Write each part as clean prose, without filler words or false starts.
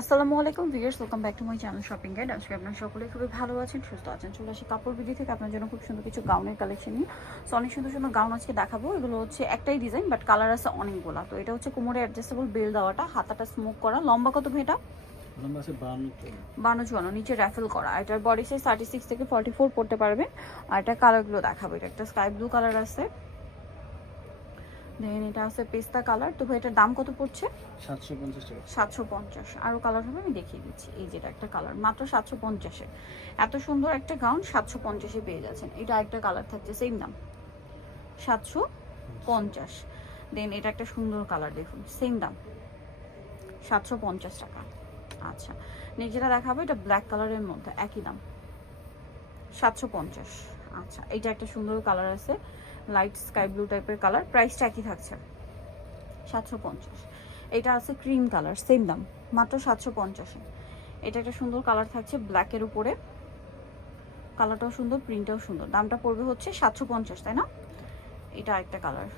আসসালামু আলাইকুম viewers, welcome back to my channel shopping guide. আজকে আপনারা সকলেই খুবই ভালো আছেন, সুস্থ আছেন। চলে আসি কাপড় বিডি থেকে আপনার জন্য খুব সুন্দর কিছু গাউনের কালেকশন নিয়ে। সো অনেক সুন্দর সুন্দর গাউন আজকে দেখাবো। এগুলো হচ্ছে একটাই ডিজাইন বাট কালার আছে অনেকগুলো। তো এটা হচ্ছে কোমরে অ্যাডজাস্টেবল বেল দেওয়াটা, হাতাটা স্মোক করা। লম্বা কত ভেটা? লম্বা আছে 52 চুয়ান্ন, নিচে র্যাফেল করা। এটার বডি সাইজ 36 থেকে 44 পড়তে পারবেন। আর এটা কালারগুলো দেখাবো। এটা একটা স্কাই ব্লু কালার আছে, দেন এটা আছে পেস্তা কালার। তো ভাই এটার দাম কত পড়ছে? 750 টাকা। 750। আরও কালার হবে, আমি দেখিয়ে দিচ্ছি। এই যেটা একটা কালার, মাত্র 750-এ এত সুন্দর একটা গাউন 750-এ পেয়ে যাচ্ছেন। এটা একটা কালার থাকছে, সেম দাম 750। দেন এটা একটা সুন্দর কালার, দেখুন সেম দাম 750 টাকা। আচ্ছা, নেক্সট যেটা দেখাবো এটা ব্ল্যাক কালারের মধ্যে, একই দাম 750। আচ্ছা, এটা একটা সুন্দর কালার আছে, লাইট স্কাই ব্লু টাইপের কালার, প্রাইসটা একই থাকছে 750। এটা আছে ক্রিম কালার, সেম দাম মাত্র 750-এ। এটা একটা সুন্দর কালার থাকছে ব্ল্যাকের উপরে, কালারটাও সুন্দর, প্রিন্টটাও সুন্দর। দামটা পড়বে হচ্ছে 750, তাই না? এটা একটা কালার,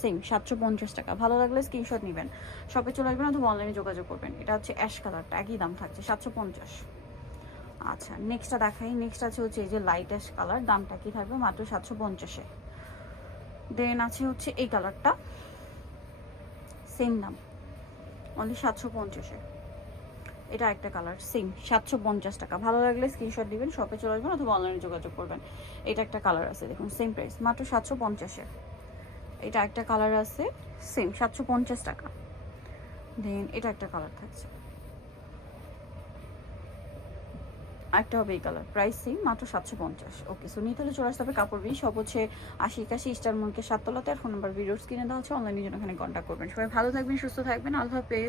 সেম 750 টাকা। ভালো লাগলে স্ক্রিনশট নেবেন, শপে চলে আসবেন অথবা অনলাইনে যোগাযোগ করবেন। এটা হচ্ছে অ্যাশ কালারটা, একই দাম থাকছে 750। আচ্ছা, নেক্সটটা দেখাই। নেক্সট আছে হচ্ছে এই যে লাইট অ্যাশ কালার, দামটা কি থাকবে? মাত্র 750-এ। দেন আছে হচ্ছে এই কালারটা, সেম দাম অনলি 750-এ। এটা একটা কালার, সেম 750 টাকা। ভালো লাগলে স্ক্রিনশট দিবেন, শপে চলে আসবেন অথবা অনলাইনে যোগাযোগ করবেন। এটা একটা কালার আছে, দেখুন সেম প্রাইস মাত্র 750-এ। এটা একটা কালার আছে, সেম 750 টাকা। দেন এটা একটা কালার থাকছে, একটা হবে এই কালার, প্রাইস সেম মাত্র 750। ওকে, সো নিয়ে তাহলে চলে আসতে হবে কাপড় বি। সব হচ্ছে 80 স্টার মনকে 7 তলাতে। আর ফোন নাম্বার ভিডিওস কিনে দেওয়া হচ্ছে, অনলাইনে জন্য এখানে কন্ট্যাক্ট করবেন। সবাই ভালো থাকবেন, সুস্থ থাকবেন, আল্লাহ হাফেজ।